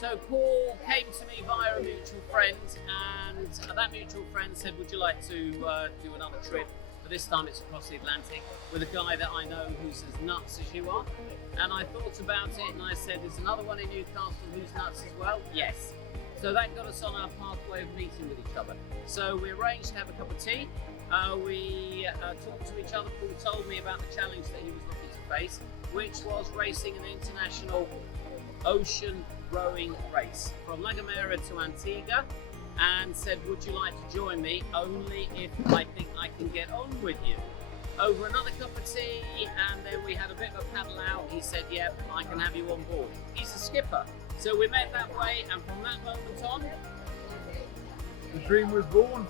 So Paul came to me via a mutual friend, and that mutual friend said, would you like to do another trip? But this time it's across the Atlantic with a guy that I know who's as nuts as you are. And I thought about it and I said, there's another one in Newcastle who's nuts as well? Yes. So that got us on our pathway of meeting with each other. So we arranged to have a cup of tea. We talked to each other. Paul told me about the challenge that he was looking to face, which was racing an international ocean rowing race from La Gomera to Antigua, and said, would you like to join me, only if I think I can get on with you. Over another cup of tea, and then we had a bit of a paddle out. He said, yep, I can have you on board. He's a skipper. So we met that way, and from that moment on, the dream was born,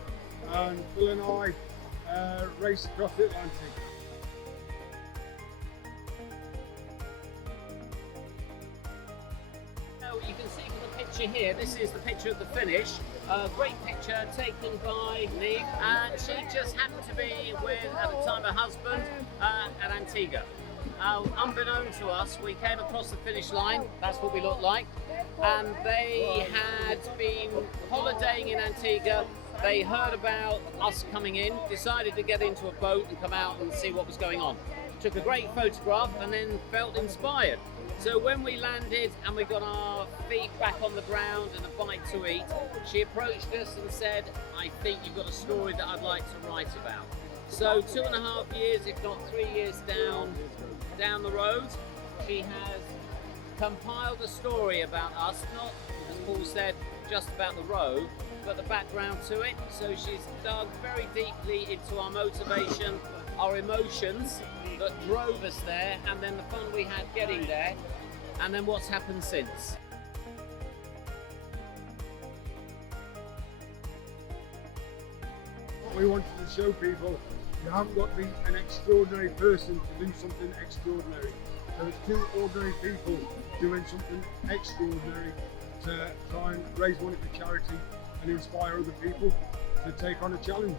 and Phil and I raced across the Atlantic. You can see from the picture here, this is the picture of the finish. Great picture taken by Neve, and she just happened to be with, at the time, her husband at Antigua. Unbeknown to us, we came across the finish line, that's what we looked like, and they had been holidaying in Antigua. They heard about us coming in, decided to get into a boat and come out and see what was going on. Took a great photograph and then felt inspired. So when we landed and we got our feet back on the ground and a bite to eat, she approached us and said, I think you've got a story that I'd like to write about. So 2.5 years, if not 3 years down the road, she has compiled a story about us, not, as Paul said, just about the road, but the background to it. So she's dug very deeply into our motivation, our emotions that drove us there, and then the fun we had getting there, and then what's happened since. What we wanted to show people, you haven't got to be an extraordinary person to do something extraordinary. So it's two ordinary people doing something extraordinary to try and raise money for charity and inspire other people to take on a challenge.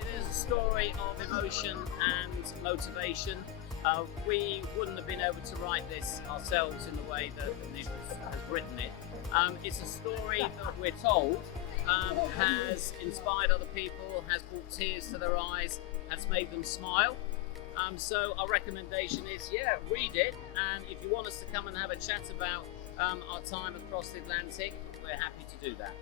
It is a story of emotion and motivation. We wouldn't have been able to write this ourselves in the way that Nick has written it. It's a story that we're told has inspired other people, has brought tears to their eyes, has made them smile. So our recommendation is, read it, and if you want us to come and have a chat about our time across the Atlantic, we're happy to do that.